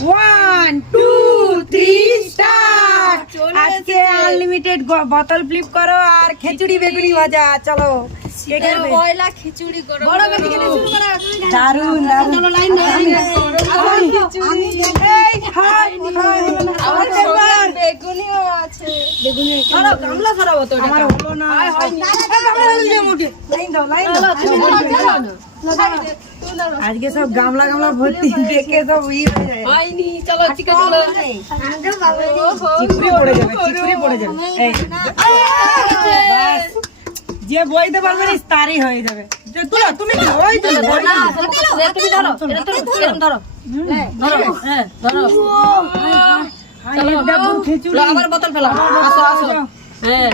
1 2 3 start. আজকে unlimited বোতল flip করো আর খিচুড়ি বেগুনি ভাজা। চলো কে করবে? পয়লা খিচুড়ি করো। বড় বেটি থেকে শুরু করো। দারুন দারুন। চলো লাইন ধরে এই হাই হাই আমার পেপার বেগুনিও আছে। বেগুনি ধরো গামলা ধরাবো তো। আমার হলো না। লাইন দাও লাইন দাও। আজকে সব গামলা গামলা ভর্তি দেখে সব ই হয়ে যায়। হয়নি, চলো চিকেন চলো। চিকুরি পড়ে যাবে চিকুরি পড়ে যাবে। এই বাস যে বইতে পারবে না তারই হয়ে যাবে। যে তুলো তুমি কি ওই তো না, তুমি ধরো, এটা তুমি এরকম ধরো। ধরো, হ্যাঁ, ধরো। চলো, খিচুড়ি লো, আবার বোতল ফেলাও। আসো, আসো। হ্যাঁ।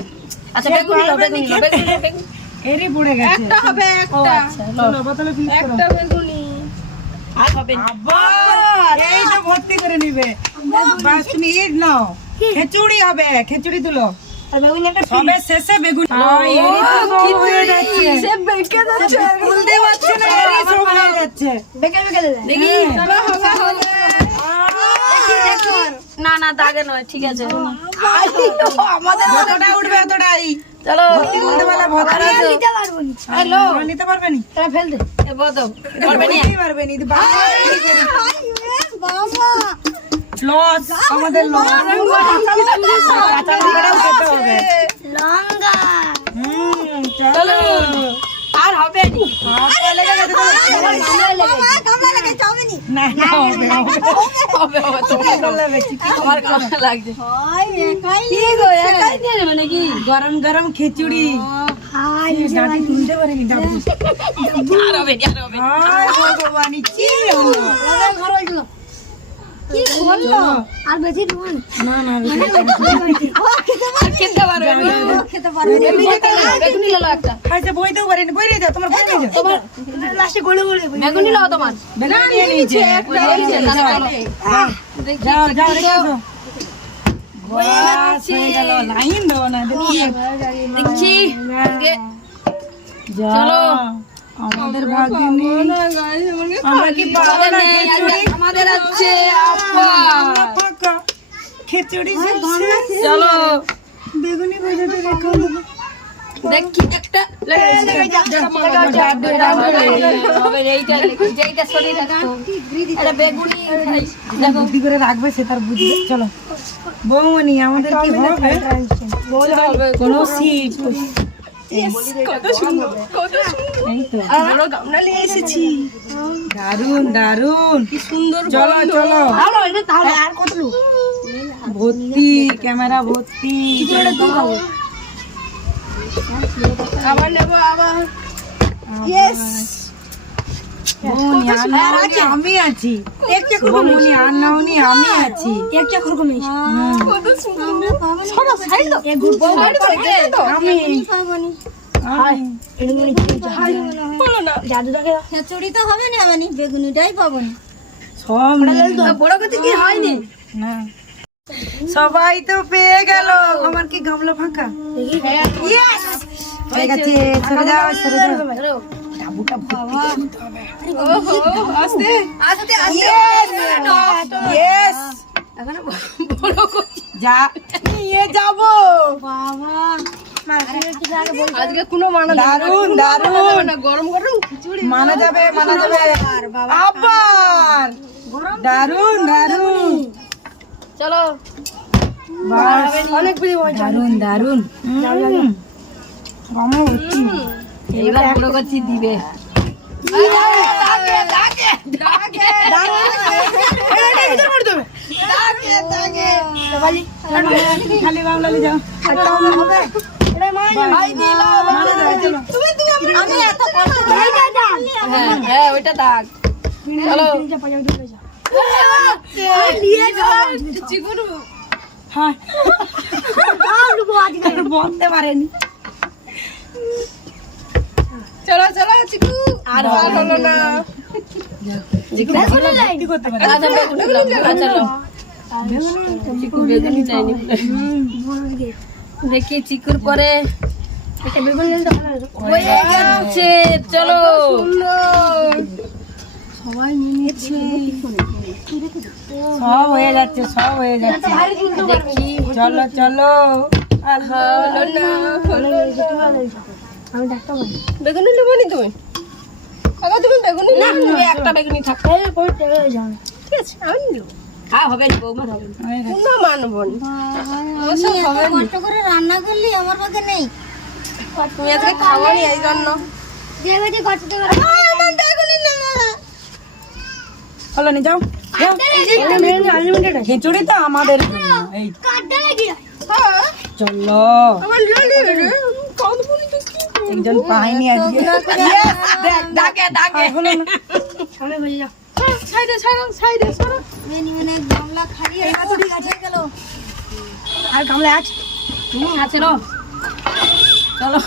আচ্ছা, বেগুনি লো, বেগুনি লো, বেগুনি লো, বেগুনি। এরই পড়ে গেছে। একটা হবে, ও একটা। আচ্ছা চলো বোতলে ফিল করো। একটা বেগুনি। আর হবে না। আবার এই তো ভর্তি করে নিবে। বাস তুমি ইট নাও। খিচুড়ি হবে, খিচুড়ি তুলো। আর বেগুনি একটা সবে শেষে বেগুনি। এরই তো সব হয়ে যাচ্ছে। সে বেঁকে যাচ্ছে। তুলতে পারছে না, এরই সব হয়ে যাচ্ছে। বেকে বেকে দে দেখি, হ্যাঁ। চলো, হবে, হবে। না না দাগে নয়, ঠিক আছে। আমাদের যতটা উঠবে ততটাই। চলো ভর্তি করতে পারলে ভর্তি। নিতে পারবো না হ্যালো তোমরা নিতে পারবে নি? তারা ফেল দে এ বদো পারবে না। নিতেই পারবে নি। বাবা লস, আমাদের লস। কাঁচা লঙ্কাটাও খেতে হবে। লঙ্কা চলো। আর হবে না। হাতটা লেগে গেছে তো। কামড়া লাগে চাউমিনি না, না, হবে না, হবে না। হবে হবে তোমার চিকেন করলে চিকেন। আমার কেমন লাগছে। হাই একাই কি গো একাই দিয়ে নেবে নাকি? গরম গরম খিচুড়ি। হাই ডাটি তুলতে পারিনি ডাবু। আর হবে না, আর হবে না। হায় ভগবান, কি হলো? ওদের ঘর হইছিল কি করলো আর বেশি নুন না না আর খেতে পারবে না। খেতে পারবে বেগুনি লো একটা। খাইতে বইতেও পারিনি। বই নিয়ে যাও, তোমার বই নিয়ে যাও। তোমার লাস্টে গলে গলে বেগুনি লো তোমার। বেগুনি নিয়ে নিয়েছে। যাও যাও রেখে দাও। বাস হয়ে গেল। লাইন দাও না, দেখি। দেখছি আজকে চলো আমাদের ভাগ্যে নেই। আমরা কি পাবো না খিচুড়ি? আমাদের আছে আপা। আমরা ফাঁকা। খিচুড়ি শেষ। চলো বেগুনি ভাজাটা রেখে দেবো। দেখি একটা হবে এইটা যেইটা শরীর রাখতো এটা বেগুনি দেখো বুদ্ধি করে রাখবে সে তার বুঝবে। চলো বৌমনি আমাদের কি হবে? কোনো সিট। কত সুন্দর কত সুন্দর এই তো বড় গামলা নিয়ে এসেছি দারুন দারুন। কি সুন্দর চলো চলো আরো এটা তাহলে আর কত লোক ভর্তি ক্যামেরা ভর্তি। আবার নেব আবার ইয়েস বৌমনি আর নাওনি আমি আছি। বৌমনি আর নাওনি আমি আছি। একটা খরগো মেয়ে কত সুন্দর ছোট সাইজ তো এক গ্রুপ বাইরে থেকে তো আমি পাবনি আমি। এটা মনে বলো না জাদু দেখে খিচুড়ি তো হবে না মানে বেগুনিটাই পাবো না। সব নিয়ে বড় কথা কি হয়নি না সবাই তো পেয়ে গেল। আমার কি গামলা ফাঁকা? Yes! হয়ে গেছে। সরে যাও সরে যাও। ডাবুটা ভর্তি করতে হবে। আস্তে আস্তে Yes! Yes! এখন বড় কথা যা নিয়ে যাবো। বাবা আজকে কোনো মানা দারুন দারুন। না গরম গরম খিচুড়ি মানা যাবে মানা যাবে। আবার দারুন দারুন। চলো বাস অনেক বেশি দারুন দারুন। গমও ভর্তি। এইবার বড় করছি দিবে খালি বাংলা নিয়ে যাও। মানা যাবে, চলো। আমি এত কষ্ট করে হ্যাঁ হ্যাঁ ওইটা দাগ চলো চিকুন হ্যাঁ বলতে পারেনি। চলো চলো চিকু আর হলো না ভর্তি করতে পারে। আচ্ছা বেগুনি লো আচ্ছা লো চিকু বেগুনি চাইনি দেখি চিকুর পরে একটা বেগুন দিলে তো ভালো হতো হয়ে গেছে চলো সবাই নিয়েছে সব হয়ে যাচ্ছে সব হয়ে যাচ্ছে দেখি চলো চলো আর হলো না আমি ডাক্তার বলি বেগুনি নেবো নি তুমি কাকা তুমি বেগুনি না তুমি একটা বেগুনি থাক এই কোই টেবে যাও ঠিক আছে আমি নেবো হবে না বৌমার হবে না মানবো না আমি এত কষ্ট করে রান্না করলি আমার পক্ষে নেই তুমি আজকে খাবো নি এই জন্য যে বেটি করতে পারে হলো না যাও যাও। খিচুড়ি তো আমাদের জন্য এই কাটতে লাগি চলো আমার জলে রে কত বলি তো কি একজন পাইনি আজকে Yes, দেখ ডাকে ডাকে হলো না সামনে বসে যাও সাইডে সরো মেনি মানে গামলা খালি ঠিক আছে গেল আর গামলা আছে আছে নো চলো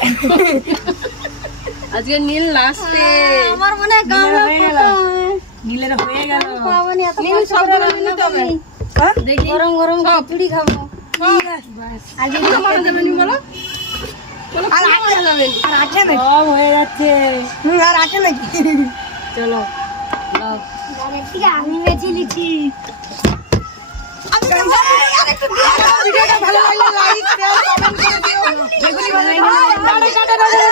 আজকে নীল লাস্টে আমার মনে হয় গামলা হয়ে গেল নীলের হয়ে গেল পাবনি এত নীল সব নিতে হবে হ্যাঁ? দেখি গরম গরম খিচুড়ি খাবো আজকে কি মারা যাবে নি বলো বলো আর মারা যাবে নি আর আছে নাকি সব হয়ে যাচ্ছে আর আছে নাকি চলো নাও ঠিক আমি বেঁচে লিছি ভিডিওটা ভালো লাগলে লাইক শেয়ার কমেন্ট করে দিও বেগুনি ভালো লাগলে